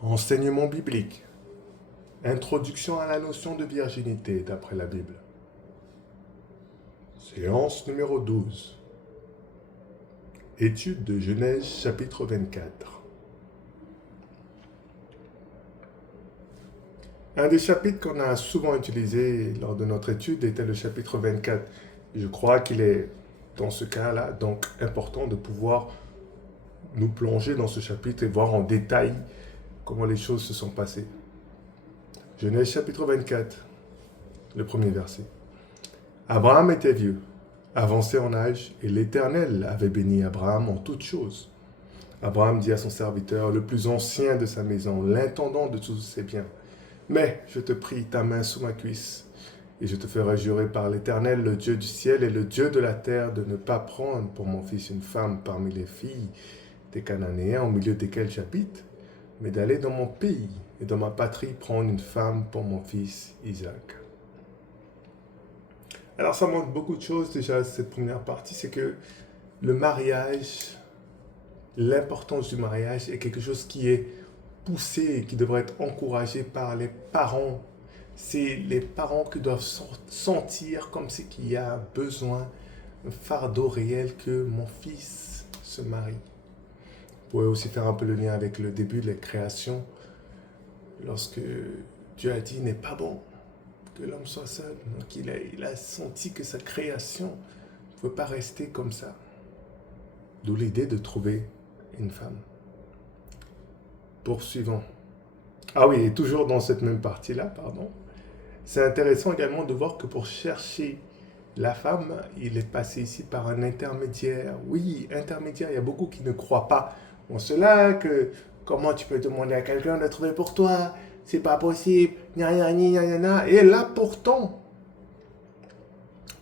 Enseignement biblique. Introduction à la notion de virginité d'après la Bible. Séance numéro 12. Étude de Genèse chapitre 24. Un des chapitres qu'on a souvent utilisé lors de notre étude était le chapitre 24. Je crois qu'il est dans ce cas-là donc important de pouvoir nous plonger dans ce chapitre et voir en détail comment les choses se sont passées. Genèse chapitre 24, le premier verset. Abraham était vieux, avancé en âge, et l'Éternel avait béni Abraham en toutes choses. Abraham dit à son serviteur, le plus ancien de sa maison, l'intendant de tous ses biens, mais je te prie, ta main sous ma cuisse, et je te ferai jurer par l'Éternel, le Dieu du ciel et le Dieu de la terre, de ne pas prendre pour mon fils une femme parmi les filles des Cananéens au milieu desquels j'habite, mais d'aller dans mon pays et dans ma patrie prendre une femme pour mon fils Isaac. Alors ça montre beaucoup de choses déjà, cette première partie, c'est que le mariage, l'importance du mariage est quelque chose qui est poussé, qui devrait être encouragé par les parents. C'est les parents qui doivent sentir comme c'est qu'il y a un besoin, un fardeau réel que mon fils se marie. Vous pouvez aussi faire un peu le lien avec le début de la création, lorsque Dieu a dit il n'est pas bon que l'homme soit seul. Donc il a senti que sa création ne pouvait pas rester comme ça. D'où l'idée de trouver une femme. Poursuivons. Ah oui, et toujours dans cette même partie-là, pardon. C'est intéressant également de voir que pour chercher la femme, il est passé ici par un intermédiaire. Oui, intermédiaire, il y a beaucoup qui ne croient pas en cela, que comment tu peux demander à quelqu'un de trouver pour toi, c'est pas possible, gna gna gna gna gna. Et là pourtant,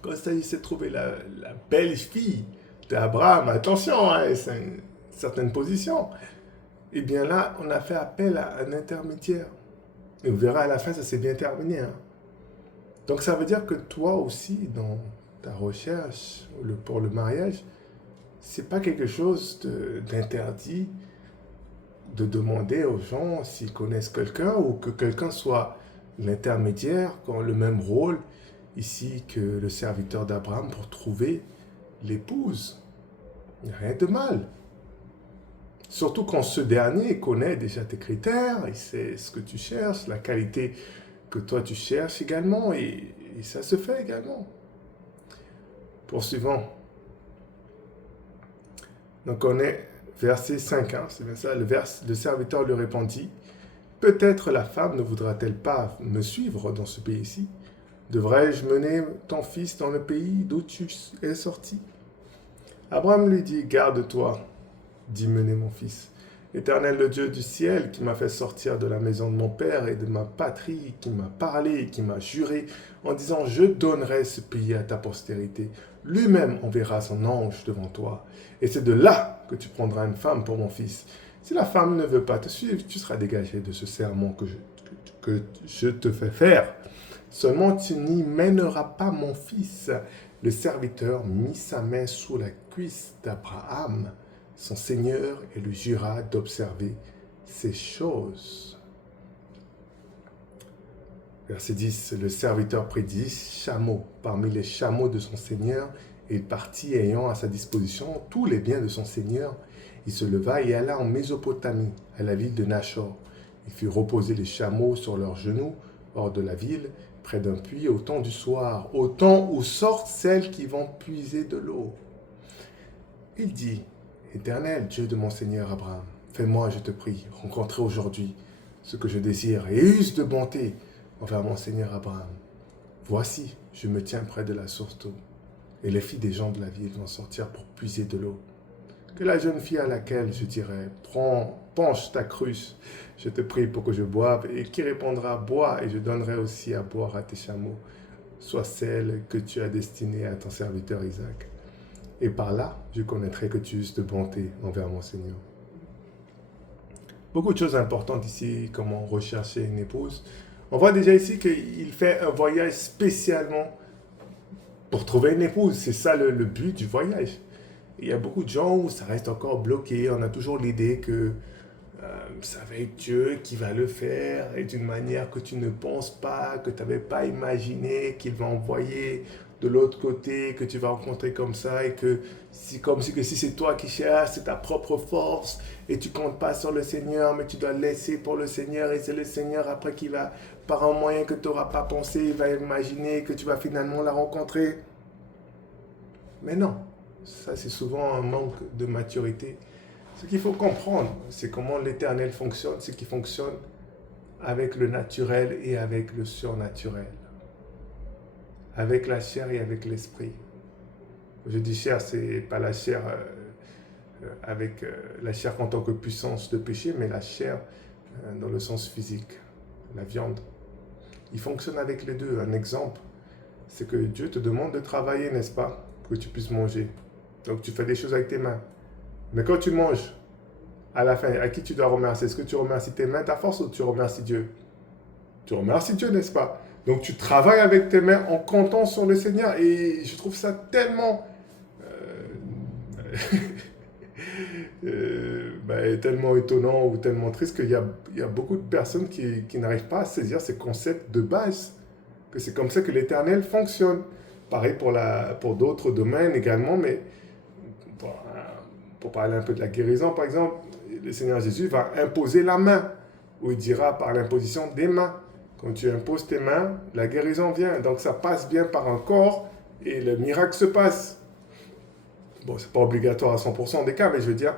quand il s'agissait de trouver la belle fille d'Abraham, attention, hein, c'est une certaine position, et bien là, on a fait appel à un intermédiaire. Et vous verrez à la fin, ça s'est bien terminé. Hein. Donc ça veut dire que toi aussi, dans ta recherche pour le mariage, c'est pas quelque chose d'interdit de demander aux gens s'ils connaissent quelqu'un ou que quelqu'un soit l'intermédiaire, qui a le même rôle ici que le serviteur d'Abraham pour trouver l'épouse. Il n'y a rien de mal. Surtout quand ce dernier connaît déjà tes critères, il sait ce que tu cherches, la qualité que toi tu cherches également, et ça se fait également. Poursuivons. Donc on est verset 5, hein, c'est bien ça, le serviteur lui répondit, peut-être la femme ne voudra-t-elle pas me suivre dans ce pays-ci? Devrais-je mener ton fils dans le pays d'où tu es sorti? Abraham lui dit, garde-toi d'y mener mon fils. L'Éternel, le Dieu du ciel, qui m'a fait sortir de la maison de mon père et de ma patrie, qui m'a parlé et qui m'a juré en disant, je donnerai ce pays à ta postérité. Lui-même enverra son ange devant toi. Et c'est de là que tu prendras une femme pour mon fils. Si la femme ne veut pas te suivre, tu seras dégagé de ce serment que je te fais faire. Seulement tu n'y mèneras pas mon fils. Le serviteur mit sa main sous la cuisse d'Abraham, son seigneur, et lui jura d'observer ces choses. Verset 10, le serviteur prit 10 chameaux parmi les chameaux de son seigneur, et il partit ayant à sa disposition tous les biens de son seigneur. Il se leva et alla en Mésopotamie, à la ville de Nachor. Il fit reposer les chameaux sur leurs genoux, hors de la ville, près d'un puits, au temps du soir, au temps où sortent celles qui vont puiser de l'eau. Il dit, Éternel, Dieu de mon Seigneur Abraham, fais-moi, je te prie, rencontrer aujourd'hui ce que je désire, et use de bonté envers mon Seigneur Abraham. Voici, je me tiens près de la source d'eau, et les filles des gens de la ville vont sortir pour puiser de l'eau. Que la jeune fille à laquelle je dirai, penche ta cruche, je te prie pour que je boive, et qui répondra, bois, et je donnerai aussi à boire à tes chameaux, soit celle que tu as destinée à ton serviteur Isaac. Et par là, je connaîtrai que tu uses de bonté envers mon Seigneur. Beaucoup de choses importantes ici, comment rechercher une épouse. On voit déjà ici qu'il fait un voyage spécialement pour trouver une épouse. C'est ça le but du voyage. Il y a beaucoup de gens où ça reste encore bloqué. On a toujours l'idée que ça va être Dieu qui va le faire et d'une manière que tu ne penses pas, que tu n'avais pas imaginé, qu'il va envoyer de l'autre côté, que tu vas rencontrer comme ça et que si, comme si, que si c'est toi qui cherches, c'est ta propre force et tu comptes pas sur le Seigneur, mais tu dois laisser pour le Seigneur et c'est le Seigneur après qui va, par un moyen que tu n'auras pas pensé, il va imaginer que tu vas finalement la rencontrer. Mais non, ça c'est souvent un manque de maturité. Ce qu'il faut comprendre, c'est comment l'Éternel fonctionne, c'est qu'il fonctionne avec le naturel et avec le surnaturel, avec la chair et avec l'esprit. Je dis chair, c'est pas la chair avec la chair en tant que puissance de péché, mais la chair dans le sens physique, la viande. Il fonctionne avec les deux. Un exemple, c'est que Dieu te demande de travailler, n'est-ce pas, pour que tu puisses manger. Donc tu fais des choses avec tes mains. Mais quand tu manges, à la fin, à qui tu dois remercier? Est-ce que tu remercies tes mains, ta force, ou tu remercies Dieu? Tu remercies Dieu, n'est-ce pas? Donc tu travailles avec tes mains en comptant sur le Seigneur. Et je trouve ça tellement, tellement étonnant ou tellement triste qu'il y a beaucoup de personnes qui n'arrivent pas à saisir ces concepts de base. Que c'est comme ça que l'Éternel fonctionne. Pareil pour d'autres domaines également, mais pour, pour parler un peu de la guérison, par exemple, le Seigneur Jésus va imposer la main, ou il dira par l'imposition des mains. Quand tu imposes tes mains, la guérison vient. Donc ça passe bien par un corps et le miracle se passe. Bon, c'est pas obligatoire à 100% des cas, mais je veux dire,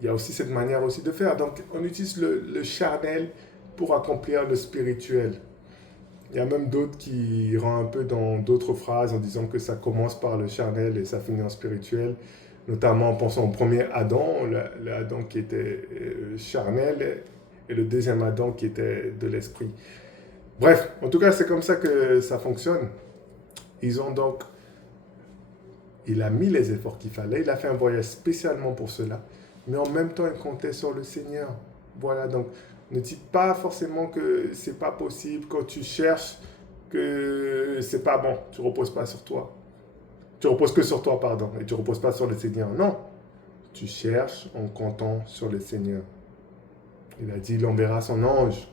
il y a aussi cette manière aussi de faire. Donc on utilise le charnel pour accomplir le spirituel. Il y a même d'autres qui iront un peu dans d'autres phrases en disant que ça commence par le charnel et ça finit en spirituel, notamment en pensant au premier Adam, le Adam qui était charnel et le deuxième Adam qui était de l'esprit. Bref, en tout cas, c'est comme ça que ça fonctionne. Ils ont donc, il a mis les efforts qu'il fallait, il a fait un voyage spécialement pour cela, mais en même temps, il comptait sur le Seigneur. Voilà, donc ne dis pas forcément que c'est pas possible quand tu cherches que c'est pas bon. Tu reposes pas sur toi. Tu reposes que sur toi, pardon, et tu reposes pas sur le Seigneur. Non, tu cherches en comptant sur le Seigneur. Il a dit, il enverra son ange.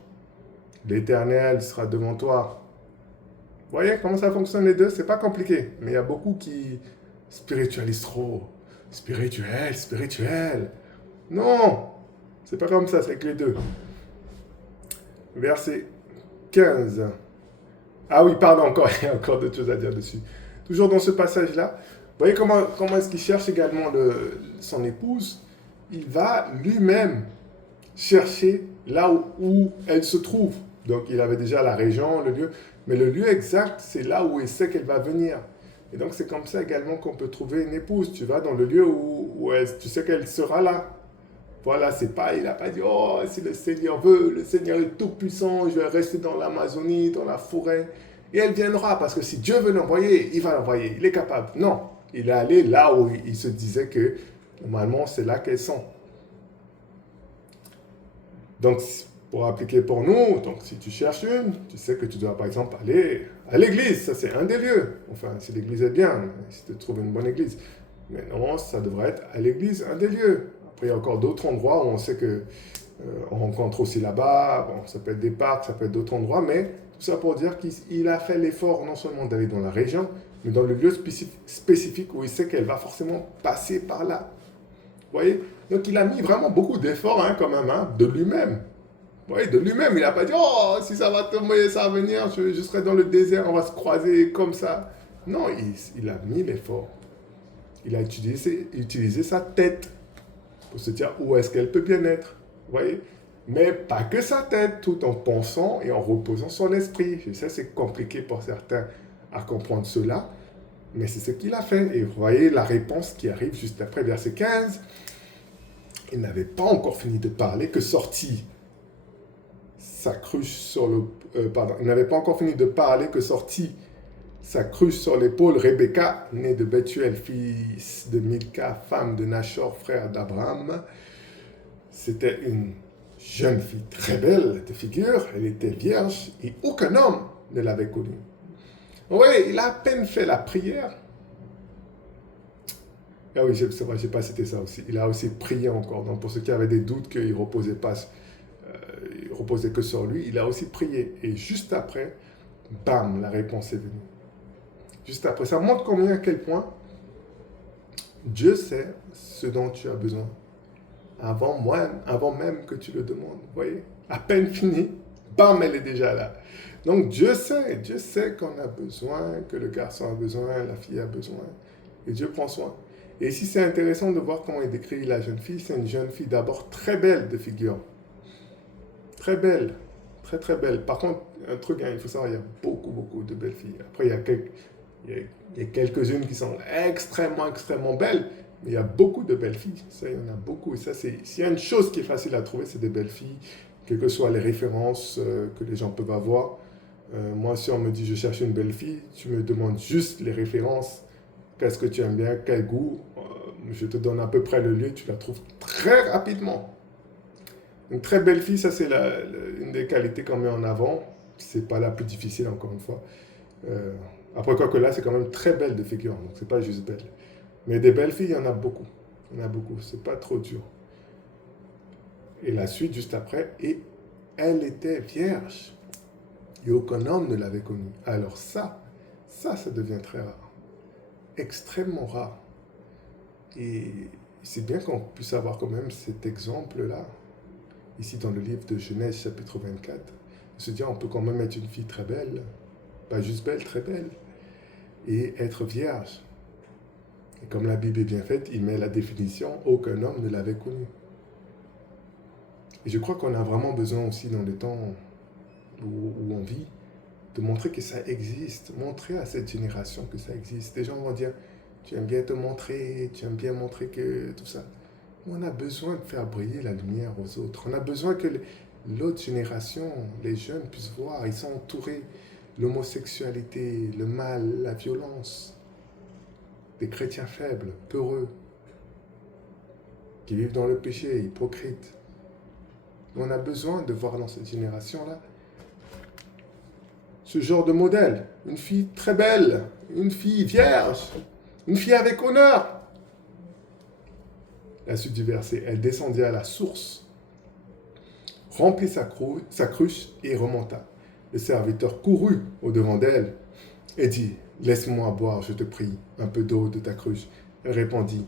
L'Éternel sera devant toi. Vous voyez comment ça fonctionne les deux? C'est pas compliqué, mais il y a beaucoup qui spiritualisent trop. Spirituel, spirituel. Non, c'est pas comme ça, c'est avec les deux. Verset 15. Ah oui, pardon, encore, il y a encore d'autres choses à dire dessus. Toujours dans ce passage-là, vous voyez comment est-ce qu'il cherche également son épouse? Il va lui-même chercher là où elle se trouve. Donc il avait déjà la région, le lieu, mais le lieu exact, c'est là où il sait qu'elle va venir. Et donc c'est comme ça également qu'on peut trouver une épouse. Tu vas dans le lieu où tu sais qu'elle sera là. Voilà, c'est pas, il n'a pas dit, oh, si le Seigneur veut, le Seigneur est tout puissant, je vais rester dans l'Amazonie, dans la forêt. Et elle viendra, parce que si Dieu veut l'envoyer, il va l'envoyer, il est capable. Non, il est allé là où il se disait que, normalement, c'est là qu'elles sont. Donc, pour appliquer pour nous, donc si tu cherches une, tu sais que tu dois, par exemple, aller à l'église, ça c'est un des lieux. Enfin, si l'église est bien, si tu trouves une bonne église. Mais non, ça devrait être à l'église, un des lieux. Après, il y a encore d'autres endroits où on sait que on rencontre aussi là-bas. Bon, ça peut être des parcs, ça peut être d'autres endroits, mais tout ça pour dire qu'il a fait l'effort non seulement d'aller dans la région, mais dans le lieu spécifique où il sait qu'elle va forcément passer par là. Vous voyez? Donc il a mis vraiment beaucoup d'efforts quand même, de lui-même. Vous voyez, de lui-même, il n'a pas dit, oh, si ça va tomber, ça va venir, je serai dans le désert, on va se croiser comme ça. Non, il a mis l'effort. Il a utilisé sa tête pour se dire où est-ce qu'elle peut bien être. Vous voyez? Mais pas que sa tête, tout en pensant et en reposant son esprit. Je sais, c'est compliqué pour certains à comprendre cela, mais c'est ce qu'il a fait. Et vous voyez la réponse qui arrive juste après, verset 15. Il n'avait pas encore fini de parler que sortit sa cruche sur le... il n'avait pas encore fini de parler que sortit sa cruche sur l'épaule Rebecca, née de Bethuel, fils de Milka, femme de Nachor, frère d'Abraham. C'était une jeune fille très belle de figure, elle était vierge et aucun homme ne l'avait connue. Oui, il a à peine fait la prière. Ah oui, c'est vrai, j'ai pas cité ça aussi. Il a aussi prié encore. Donc pour ceux qui avaient des doutes qu'il reposait pas, il reposait que sur lui, il a aussi prié. Et juste après, bam, la réponse est venue. Juste après, ça montre combien à quel point Dieu sait ce dont tu as besoin avant même que tu le demandes. Vous voyez, à peine fini, bam, elle est déjà là. Donc Dieu sait qu'on a besoin, que le garçon a besoin, la fille a besoin. Et Dieu prend soin. Et ici, c'est intéressant de voir comment il décrit la jeune fille. C'est une jeune fille d'abord très belle de figure. Très belle. Très, très belle. Par contre, un truc, hein, il faut savoir, il y a beaucoup, beaucoup de belles filles. Après, il y a quelques-unes qui sont extrêmement, extrêmement belles. Mais il y a beaucoup de belles filles. Ça, il y en a beaucoup. Et ça, s'il y a une chose qui est facile à trouver, c'est des belles filles. Quelles que soient les références que les gens peuvent avoir. Moi, si on me dit je cherche une belle fille, tu me demandes juste les références. Qu'est-ce que tu aimes bien, quel goût, je te donne à peu près le lieu, tu la trouves très rapidement. Une très belle fille, ça c'est une des qualités qu'on met en avant. C'est pas la plus difficile, encore une fois. Euh, Après, quoi que là, c'est quand même très belle de figure, donc c'est pas juste belle. Mais des belles filles, il y en a beaucoup. Il y en a beaucoup, c'est pas trop dur. Et la suite, juste après, et elle était vierge. Et aucun homme ne l'avait connue. Alors ça devient très rare. Extrêmement rare. Et c'est bien qu'on puisse avoir quand même cet exemple-là, ici dans le livre de Genèse chapitre 24. Se dire, on peut quand même être une fille très belle, pas juste belle, très belle, et être vierge. Et comme la Bible est bien faite, il met la définition, aucun homme ne l'avait connue. Et je crois qu'on a vraiment besoin aussi dans les temps où on vit, de montrer que ça existe, montrer à cette génération que ça existe. Les gens vont dire, tu aimes bien te montrer, tu aimes bien montrer que tout ça. On a besoin de faire briller la lumière aux autres. On a besoin que l'autre génération, les jeunes, puissent voir. Ils sont entourés. L'homosexualité, le mal, la violence. Des chrétiens faibles, peureux, qui vivent dans le péché, hypocrites. On a besoin de voir dans cette génération-là ce genre de modèle. Une fille très belle, une fille vierge, une fille avec honneur. La suite du verset, elle descendit à la source, remplit sa cruche et remonta. Le serviteur courut au-devant d'elle et dit, laisse-moi boire, je te prie, un peu d'eau de ta cruche. Elle répondit,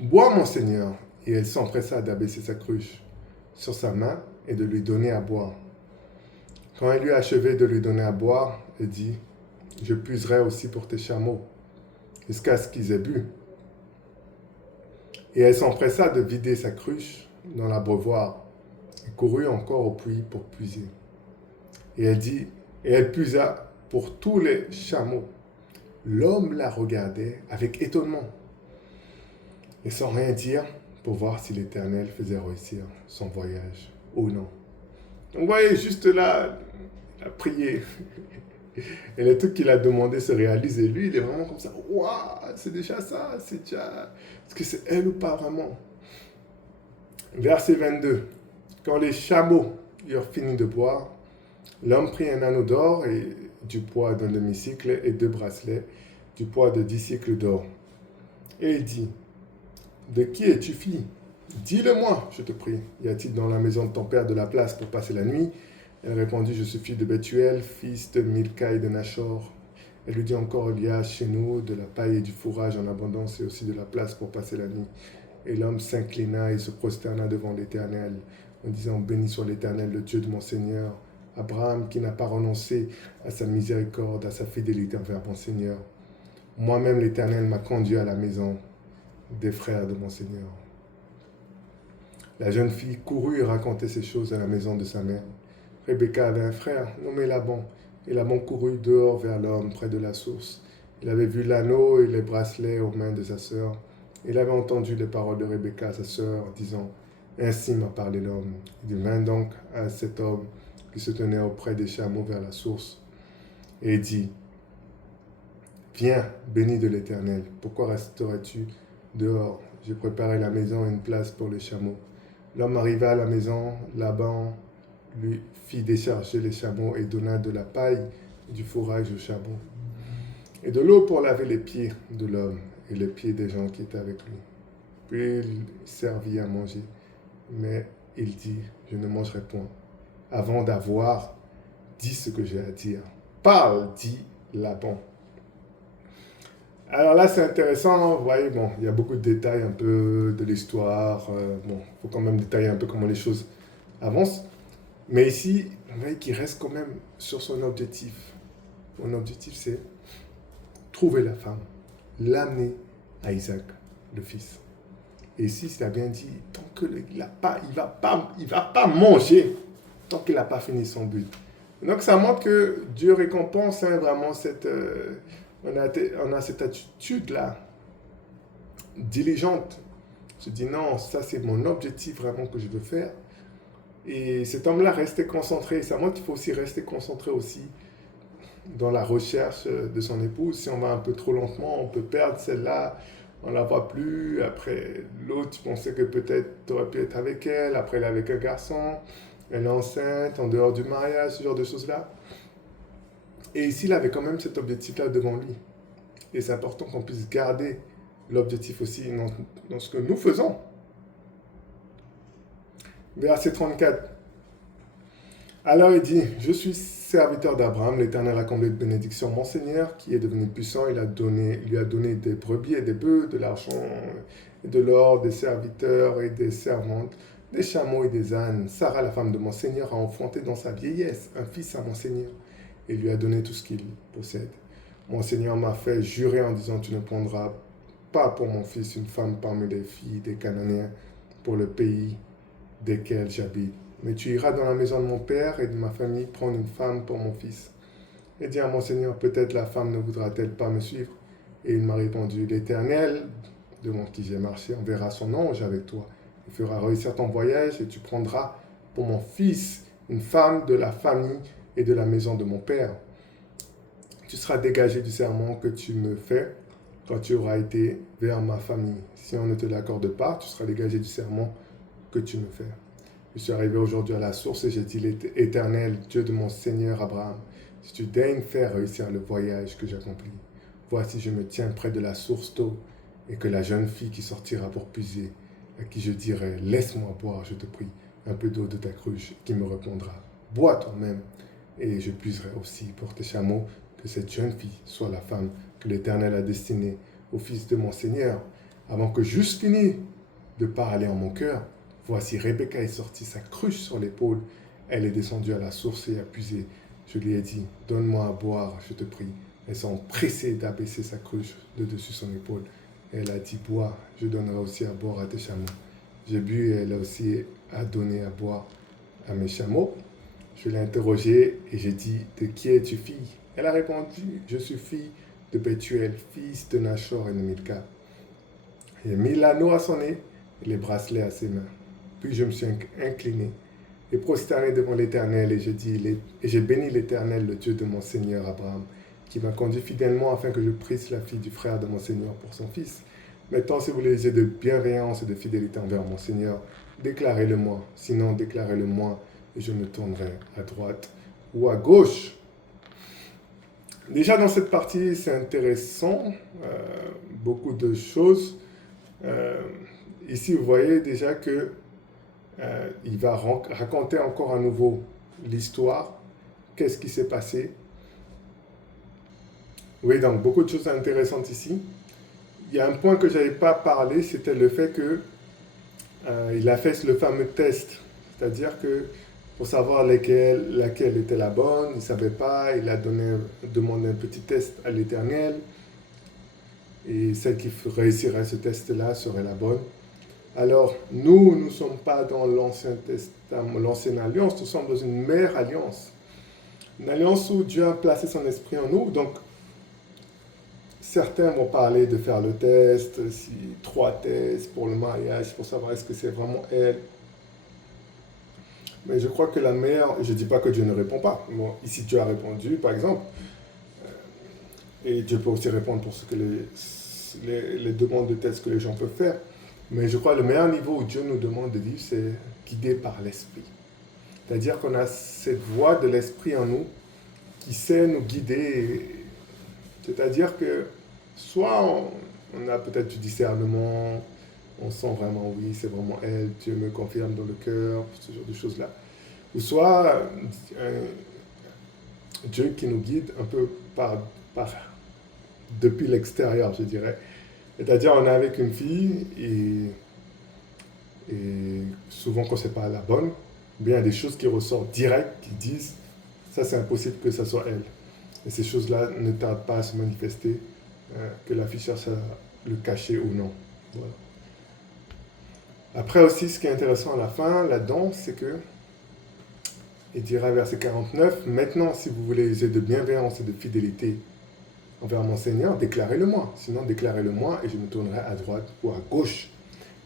bois, mon Seigneur. Et elle s'empressa d'abaisser sa cruche sur sa main et de lui donner à boire. Quand elle eut achevé de lui donner à boire, elle dit, je puiserai aussi pour tes chameaux, jusqu'à ce qu'ils aient bu. Et elle s'empressa de vider sa cruche dans l'abreuvoir et courut encore au puits pour puiser. Et elle puisa pour tous les chameaux. L'homme la regardait avec étonnement et sans rien dire pour voir si l'Éternel faisait réussir son voyage ou non. Donc vous voyez, juste là, il a prié. Et le truc qu'il a demandé se réalise. Et lui, il est vraiment comme ça. Waouh, c'est déjà ça. C'est déjà... Est-ce que c'est elle ou pas vraiment? Verset 22. Quand les chameaux eurent fini de boire, l'homme prit un anneau d'or et du poids d'un demi-cycle et 2 bracelets du poids de 10 cycles d'or. Et il dit, de qui es-tu fille? Dis-le-moi, je te prie. Y a-t-il dans la maison de ton père de la place pour passer la nuit? Elle répondit, je suis fille de Bethuel, fils de Milca et de Nachor. Elle lui dit encore, il y a chez nous de la paille et du fourrage en abondance et aussi de la place pour passer la nuit. Et l'homme s'inclina et se prosterna devant l'Éternel, en disant, béni soit l'Éternel, le Dieu de mon Seigneur, Abraham qui n'a pas renoncé à sa miséricorde, à sa fidélité envers mon Seigneur. Moi-même, l'Éternel m'a conduit à la maison des frères de mon Seigneur. La jeune fille courut et racontait ces choses à la maison de sa mère. Rebecca avait un frère nommé Laban, et Laban courut dehors vers l'homme près de la source. Il avait vu l'anneau et les bracelets aux mains de sa sœur. Il avait entendu les paroles de Rebecca, sa sœur, disant, ainsi m'a parlé l'homme. Il vint donc à cet homme qui se tenait auprès des chameaux vers la source, et dit, viens, béni de l'Éternel, pourquoi resterais-tu dehors? J'ai préparé la maison et une place pour les chameaux. L'homme arriva à la maison, Laban lui fit décharger les chameaux et donna de la paille et du fourrage aux chameaux, et de l'eau pour laver les pieds de l'homme. et les pieds des gens qui étaient avec lui. Puis il servit à manger. Mais il dit, je ne mangerai point avant d'avoir dit ce que j'ai à dire. Parle, dit Laban. Alors là, c'est intéressant, vous voyez, bon, il y a beaucoup de détails un peu de l'histoire. Bon, il faut quand même détailler un peu comment les choses avancent. Mais ici, vous voyez qu'il reste quand même sur son objectif. Son objectif, c'est trouver la femme, l'amener à Isaac, le fils. Et ici, il a bien dit, tant qu'il ne va pas manger, tant qu'il n'a pas fini son but. Donc ça montre que Dieu récompense vraiment on a cette attitude-là, diligente. Je dis non, ça c'est mon objectif vraiment que je veux faire. Et cet homme-là restait concentré. Ça montre qu'il faut aussi rester concentré aussi dans la recherche de son épouse. Si on va un peu trop lentement, on peut perdre celle-là, on ne la voit plus. Après, l'autre, tu pensais que peut-être tu aurais pu être avec elle. Après, elle est avec un garçon, elle est enceinte, en dehors du mariage, ce genre de choses-là. Et ici, il avait quand même cet objectif-là devant lui. Et c'est important qu'on puisse garder l'objectif aussi dans ce que nous faisons. Verset 34. Alors il dit, je suis serviteur d'Abraham, l'Éternel a comblé de bénédictions mon Seigneur, qui est devenu puissant, il lui a donné des brebis et des bœufs, de l'argent et de l'or, des serviteurs et des servantes, des chameaux et des ânes. Sarah, la femme de mon Seigneur, a enfanté dans sa vieillesse un fils à mon Seigneur, et lui a donné tout ce qu'il possède. Mon Seigneur m'a fait jurer en disant, tu ne prendras pas pour mon fils une femme parmi les filles des Cananéens, pour le pays desquels j'habite. Mais tu iras dans la maison de mon père et de ma famille prendre une femme pour mon fils. Et dis à mon Seigneur, peut-être la femme ne voudra-t-elle pas me suivre. Et il m'a répondu, l'Éternel, devant qui j'ai marché, enverra son ange avec toi. Il fera réussir ton voyage et tu prendras pour mon fils une femme de la famille et de la maison de mon père. Tu seras dégagé du serment que tu me fais quand tu auras été vers ma famille. Si on ne te l'accorde pas, tu seras dégagé du serment que tu me fais. Je suis arrivé aujourd'hui à la source et j'ai dit, l'Éternel, Dieu de mon Seigneur Abraham, si tu daignes faire réussir le voyage que j'accomplis, voici je me tiens près de la source d'eau et que la jeune fille qui sortira pour puiser, à qui je dirai, laisse-moi boire, je te prie, un peu d'eau de ta cruche, qui me répondra, bois toi-même, et je puiserai aussi pour tes chameaux, que cette jeune fille soit la femme que l'Éternel a destinée au fils de mon Seigneur, avant que j'eusse fini de parler en mon cœur. Voici, Rebecca est sortie sa cruche sur l'épaule. Elle est descendue à la source et a puisé. Je lui ai dit, donne-moi à boire, je te prie. Elle s'est empressée d'abaisser sa cruche de dessus son épaule. Elle a dit, bois, je donnerai aussi à boire à tes chameaux. J'ai bu et elle a aussi à donner à boire à mes chameaux. Je l'ai interrogée et j'ai dit, de qui es-tu fille? Elle a répondu, je suis fille de Bethuel, fils de Nachor et de Milka. J'ai mis l'anneau à son nez et les bracelets à ses mains. Puis je me suis incliné et prosterné devant l'Éternel et j'ai béni l'Éternel, le Dieu de mon Seigneur Abraham, qui m'a conduit fidèlement afin que je prisse la fille du frère de mon Seigneur pour son fils. Maintenant, si vous voulez de bienveillance et de fidélité envers mon Seigneur, déclarez-le-moi. Sinon, déclarez-le-moi et je me tournerai à droite ou à gauche. Déjà dans cette partie, c'est intéressant, beaucoup de choses. Ici, vous voyez déjà que il va raconter encore à nouveau l'histoire, qu'est-ce qui s'est passé. Oui, donc beaucoup de choses intéressantes ici. Il y a un point que je n'avais pas parlé, c'était le fait que il a fait le fameux test, c'est-à-dire que pour savoir laquelle était la bonne, il ne savait pas, il a demandé un petit test à l'Éternel, et celle qui réussirait ce test-là serait la bonne. Alors, nous ne sommes pas dans l'Ancien Testament, l'Ancienne Alliance, nous sommes dans une meilleure alliance. Une alliance où Dieu a placé son esprit en nous. Donc, certains vont parler de faire le test, 3 tests pour le mariage, pour savoir est-ce que c'est vraiment elle. Mais je crois que la meilleure, je ne dis pas que Dieu ne répond pas. Bon, ici, Dieu a répondu, par exemple. Et Dieu peut aussi répondre pour ce que les demandes de test que les gens peuvent faire. Mais je crois que le meilleur niveau où Dieu nous demande de vivre, c'est guidé par l'Esprit. C'est-à-dire qu'on a cette voix de l'Esprit en nous qui sait nous guider. C'est-à-dire que soit on a peut-être du discernement, on sent vraiment, oui, c'est vraiment elle, Dieu me confirme dans le cœur, ce genre de choses-là. Ou soit Dieu qui nous guide un peu par depuis l'extérieur, je dirais. C'est-à-dire, on est avec une fille et souvent quand c'est pas la bonne, bien il y a des choses qui ressortent direct, qui disent, ça c'est impossible que ça soit elle. Et ces choses-là ne tardent pas à se manifester, que la fille cherche à le cacher ou non. Voilà. Après aussi, ce qui est intéressant à la fin, là-dedans, c'est que, il dira verset 49, maintenant si vous voulez user de bienveillance et de fidélité envers mon Seigneur, déclarez-le-moi. Sinon, déclarez-le-moi et je me tournerai à droite ou à gauche.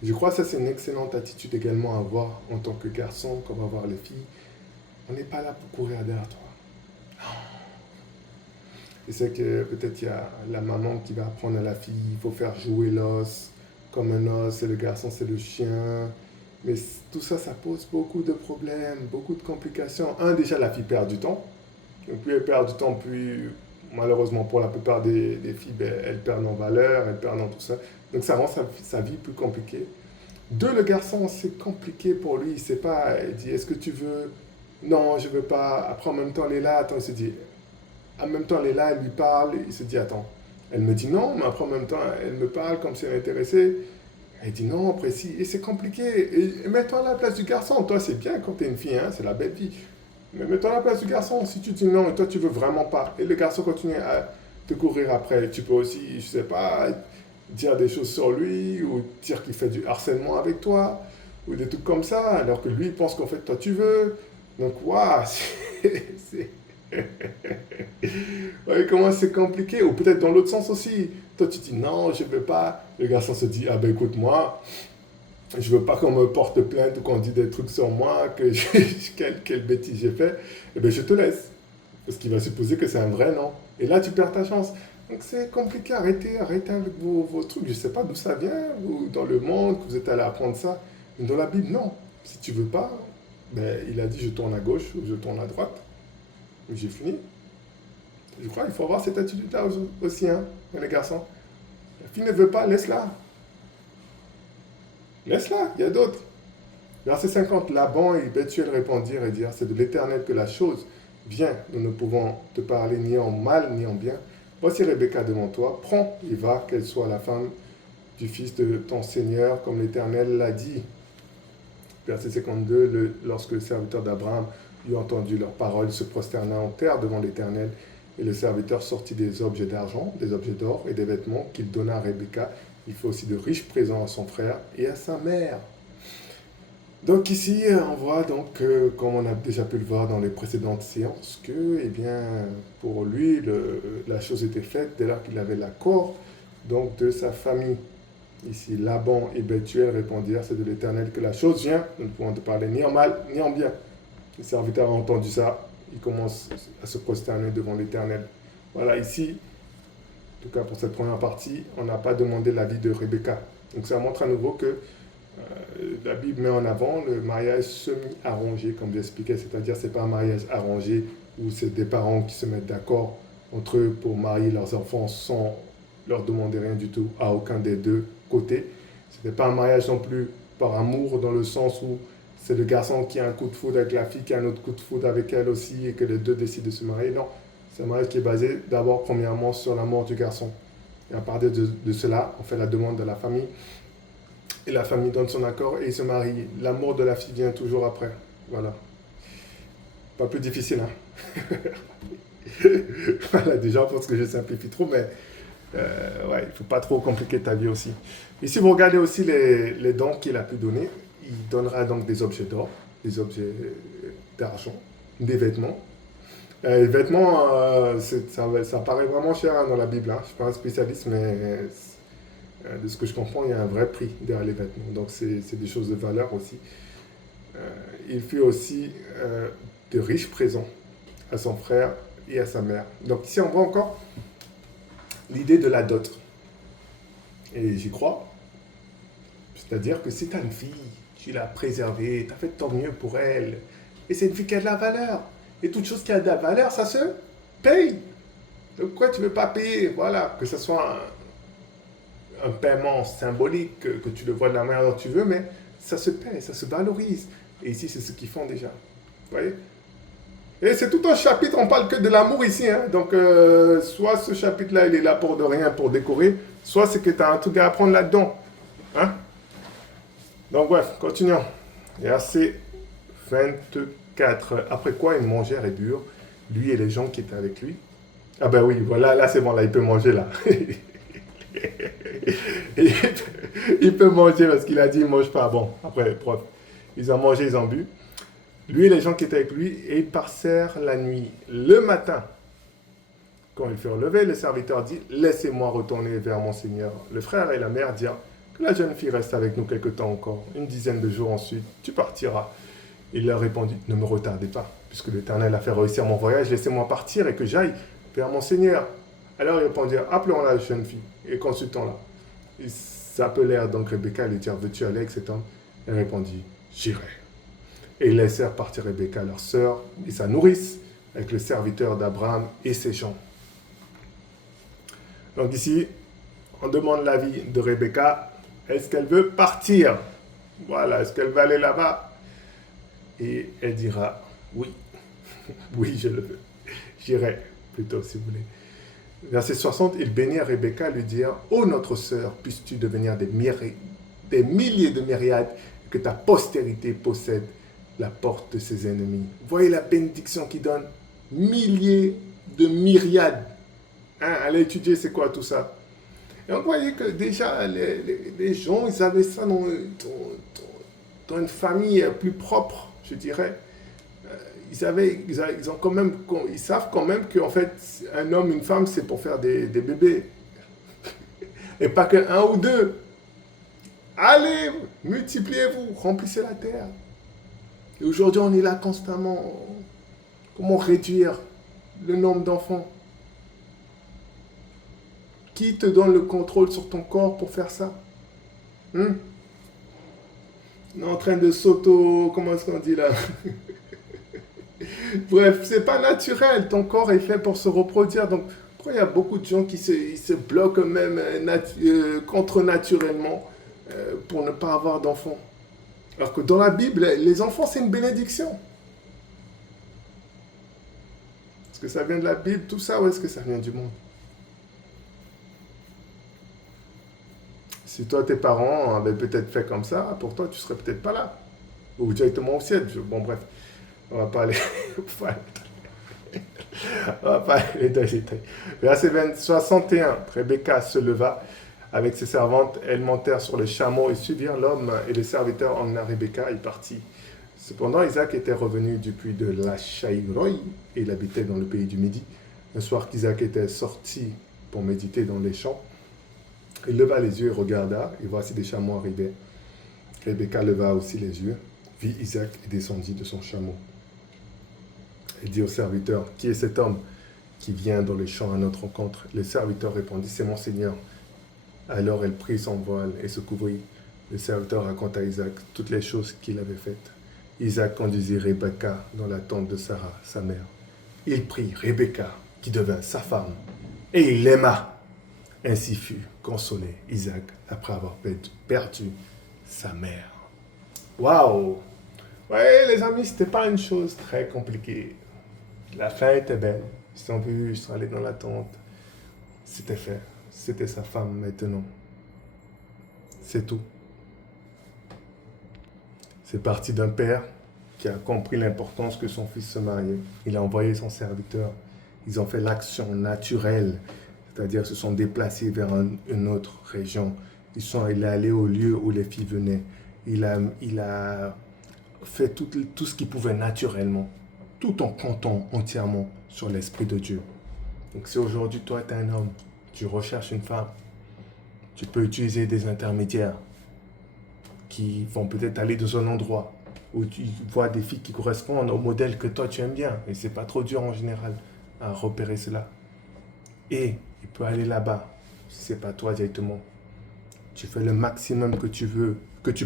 Je crois que ça, c'est une excellente attitude également à avoir en tant que garçon, comme avoir les filles. On n'est pas là pour courir derrière toi. Et c'est que peut-être il y a la maman qui va apprendre à la fille, il faut faire jouer l'os comme un os, et le garçon, c'est le chien. Mais tout ça, ça pose beaucoup de problèmes, beaucoup de complications. Déjà, la fille perd du temps. Donc, plus elle perd du temps, plus malheureusement pour la plupart des filles, ben, elles perdent en valeur, elles perdent en tout ça. Donc ça rend sa vie plus compliquée. Le garçon, c'est compliqué pour lui. Il ne sait pas, il dit, est-ce que tu veux? Non, je ne veux pas. Après, en même temps, elle est là. Attends, il se dit, en même temps, elle est là, elle lui parle. Il se dit, attends. Elle me dit non, mais après, en même temps, elle me parle comme si elle est intéressée. Elle dit non, précis. Et c'est compliqué. Et mets-toi à la place du garçon. Toi, c'est bien quand tu es une fille, hein, c'est la belle vie. Mais mets-toi à la place du garçon. Si tu dis non et toi, tu veux vraiment pas, et le garçon continue à te courir après, tu peux aussi, je sais pas, dire des choses sur lui, ou dire qu'il fait du harcèlement avec toi, ou des trucs comme ça, alors que lui, il pense qu'en fait, toi, tu veux. Donc, waouh, c'est... Ouais, comment c'est compliqué. Ou peut-être dans l'autre sens aussi. Toi, tu dis non, je veux pas. Le garçon se dit, ah ben écoute, moi, je veux pas qu'on me porte plainte ou qu'on dise des trucs sur moi, que quelle bêtise j'ai fait. Eh bien, je te laisse. Parce qu'il va supposer que c'est un vrai non. Et là, tu perds ta chance. Donc, c'est compliqué. Arrêtez avec vos trucs. Je sais pas d'où ça vient, ou dans le monde, que vous êtes allé apprendre ça. Mais dans la Bible, non. Si tu veux pas, ben, il a dit je tourne à gauche ou je tourne à droite. J'ai fini. Je crois qu'il faut avoir cette attitude-là aussi, hein, les garçons. La fille ne veut pas, laisse-la. Laisse-la, il y a d'autres. Verset 50, Laban et Bethuel répondirent et dirent, c'est de l'Éternel que la chose vient. Nous ne pouvons te parler ni en mal ni en bien. Voici Rebecca devant toi, prends et va, qu'elle soit la femme du fils de ton Seigneur, comme l'Éternel l'a dit. Verset 52, lorsque le serviteur d'Abraham eut entendu leurs paroles, il se prosterna en terre devant l'Éternel. Et le serviteur sortit des objets d'argent, des objets d'or et des vêtements qu'il donna à Rebecca. Il fit aussi de riches présents à son frère et à sa mère. Donc ici, on voit donc, comme on a déjà pu le voir dans les précédentes séances, que eh bien, pour lui, la chose était faite dès lors qu'il avait l'accord donc, de sa famille. Ici, Laban et Bethuel répondirent, c'est de l'Éternel que la chose vient, nous ne pouvons te parler ni en mal ni en bien. Le serviteur a entendu ça, il commence à se prosterner devant l'Éternel. Voilà, ici, en tout cas pour cette première partie, on n'a pas demandé l'avis de Rebecca. Donc ça montre à nouveau que la Bible met en avant le mariage semi-arrangé, comme j'expliquais, c'est-à-dire c'est pas un mariage arrangé où c'est des parents qui se mettent d'accord entre eux pour marier leurs enfants sans leur demander rien du tout à aucun des deux côtés. Ce n'est pas un mariage non plus par amour dans le sens où c'est le garçon qui a un coup de foudre avec la fille, qui a un autre coup de foudre avec elle aussi et que les deux décident de se marier. Non, c'est un mariage qui est basé d'abord premièrement sur la mort du garçon. Et à partir de cela, on fait la demande de la famille et la famille donne son accord et ils se marient. L'amour de la fille vient toujours après. Voilà. Pas plus difficile, hein. Voilà, déjà, je pense que je simplifie trop, mais ouais, il ne faut pas trop compliquer ta vie aussi. Ici, vous regardez aussi les dons qu'il a pu donner. Il donnera donc des objets d'or, des objets d'argent, des vêtements. Les vêtements, ça paraît vraiment cher hein, dans la Bible. Hein. Je ne suis pas un spécialiste, mais de ce que je comprends, il y a un vrai prix derrière les vêtements. Donc, c'est des choses de valeur aussi. Il fit aussi de riches présents à son frère et à sa mère. Donc, ici, on voit encore l'idée de la dot. Et j'y crois. C'est-à-dire que si tu as une fille, tu l'as préservée, tu as fait de ton mieux pour elle, et c'est une fille qui a de la valeur. Et toute chose qui a de la valeur, ça se paye. Donc, pourquoi tu ne veux pas payer? Voilà, que ce soit un paiement symbolique, que tu le vois de la manière dont tu veux, mais ça se paie, ça se valorise. Et ici, c'est ce qu'ils font déjà. Vous voyez? Et c'est tout un chapitre, on parle que de l'amour ici. Hein. Donc, soit ce chapitre-là, il est là pour de rien, pour décorer, soit c'est que tu as un truc à apprendre là-dedans. Hein? Donc, bref, continuons. Verset 24. Après quoi, ils mangèrent et burent, lui et les gens qui étaient avec lui. Ah ben oui, voilà, là c'est bon, là il peut manger là. Il peut manger parce qu'il a dit il ne mange pas. Bon, après, prof, ils ont mangé, ils ont bu. Lui et les gens qui étaient avec lui, et ils passèrent la nuit. Le matin, quand ils furent levés, le serviteur dit, laissez-moi retourner vers mon Seigneur. Le frère et la mère dirent, que la jeune fille reste avec nous quelque temps encore, une dizaine de jours ensuite, tu partiras. Il leur répondit, ne me retardez pas, puisque l'Éternel a fait réussir mon voyage, laissez-moi partir et que j'aille vers mon Seigneur. Alors ils répondirent, appelons la jeune fille et consultons-la. Ils s'appelèrent donc Rebecca et lui dirent, veux-tu aller avec cet homme? Elle répondit, j'irai. Et ils laissèrent partir Rebecca, leur sœur, et sa nourrice, avec le serviteur d'Abraham et ses gens. Donc ici, on demande l'avis de Rebecca. Est-ce qu'elle veut partir? Voilà, est-ce qu'elle va aller là-bas? Et elle dira, oui, oui, je le veux. J'irai, plutôt, si vous voulez. Verset 60, il bénit Rebecca, lui dire, ô notre sœur, puisses-tu devenir des milliers de myriades, que ta postérité possède la porte de ses ennemis. Voyez la bénédiction qu'il donne. Milliers de myriades. Hein, allez étudier c'est quoi tout ça. Et on voyait que déjà les gens, ils avaient ça dans une famille plus propre, je dirais. Ils savent quand même qu'en fait, un homme, une femme, c'est pour faire des bébés. Et pas qu'un ou deux. Allez, multipliez-vous, remplissez la terre. Et aujourd'hui, on est là constamment. Comment réduire le nombre d'enfants? Qui te donne le contrôle sur ton corps pour faire ça? On est en train de comment est-ce qu'on dit là? Bref, c'est pas naturel. Ton corps est fait pour se reproduire. Donc, pourquoi il y a beaucoup de gens qui se bloquent eux-mêmes contre-naturellement pour ne pas avoir d'enfants? Alors que dans la Bible, les enfants, c'est une bénédiction. Est-ce que ça vient de la Bible, tout ça, ou est-ce que ça vient du monde? Si toi, tes parents avaient peut-être fait comme ça, pour toi, tu serais peut-être pas là. Ou directement au ciel. Bon, bref, on va pas aller... on va pas aller dans les détails. Verset 61, Rebecca se leva avec ses servantes, elles montèrent sur les chameaux et suivirent l'homme et les serviteurs emmenèrent Rebecca et partit. Cependant, Isaac était revenu du puits de Lachaïroï et il habitait dans le pays du Midi. Un soir qu'Isaac était sorti pour méditer dans les champs, il leva les yeux et regarda, et voici des chameaux arrivaient. Rebecca leva aussi les yeux, vit Isaac et descendit de son chameau. Elle dit au serviteur, qui est cet homme qui vient dans les champs à notre rencontre? Le serviteur répondit, c'est mon Seigneur. Alors elle prit son voile et se couvrit. Le serviteur raconta à Isaac toutes les choses qu'il avait faites. Isaac conduisit Rebecca dans la tente de Sarah, sa mère. Il prit Rebecca, qui devint sa femme, et il l'aima. Ainsi fut consolé Isaac après avoir perdu sa mère. Waouh! Ouais, les amis, c'était pas une chose très compliquée. La fin était belle. Ils sont vus, ils sont allés dans la tente. C'était fait. C'était sa femme maintenant. C'est tout. C'est parti d'un père qui a compris l'importance que son fils se mariait. Il a envoyé son serviteur. Ils ont fait l'action naturelle, c'est-à-dire se sont déplacés vers une autre région. Il est allé au lieu où les filles venaient. Il a fait tout ce qu'il pouvait naturellement, tout en comptant entièrement sur l'Esprit de Dieu. Donc si aujourd'hui, toi, tu es un homme, tu recherches une femme, tu peux utiliser des intermédiaires qui vont peut-être aller dans un endroit où tu vois des filles qui correspondent au modèle que toi, tu aimes bien. Et c'est pas trop dur en général à repérer cela. Et il peut aller là-bas, si ce n'est pas toi directement. Tu fais le maximum que tu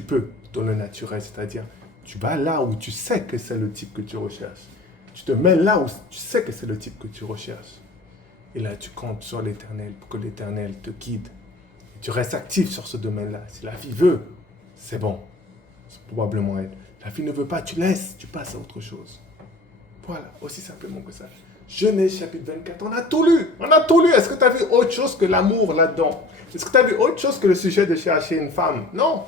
peux dans le naturel, c'est-à-dire tu vas là où tu sais que c'est le type que tu recherches. Tu te mets là où tu sais que c'est le type que tu recherches. Et là, tu comptes sur l'Éternel pour que l'Éternel te guide et tu restes actif sur ce domaine-là. Si la fille veut, c'est bon. C'est probablement elle. La fille ne veut pas, tu laisses, tu passes à autre chose. Voilà, aussi simplement que ça. Genèse chapitre 24, on a tout lu. On a tout lu. Est-ce que tu as vu autre chose que l'amour là-dedans? Est-ce que tu as vu autre chose que le sujet de chercher une femme? Non.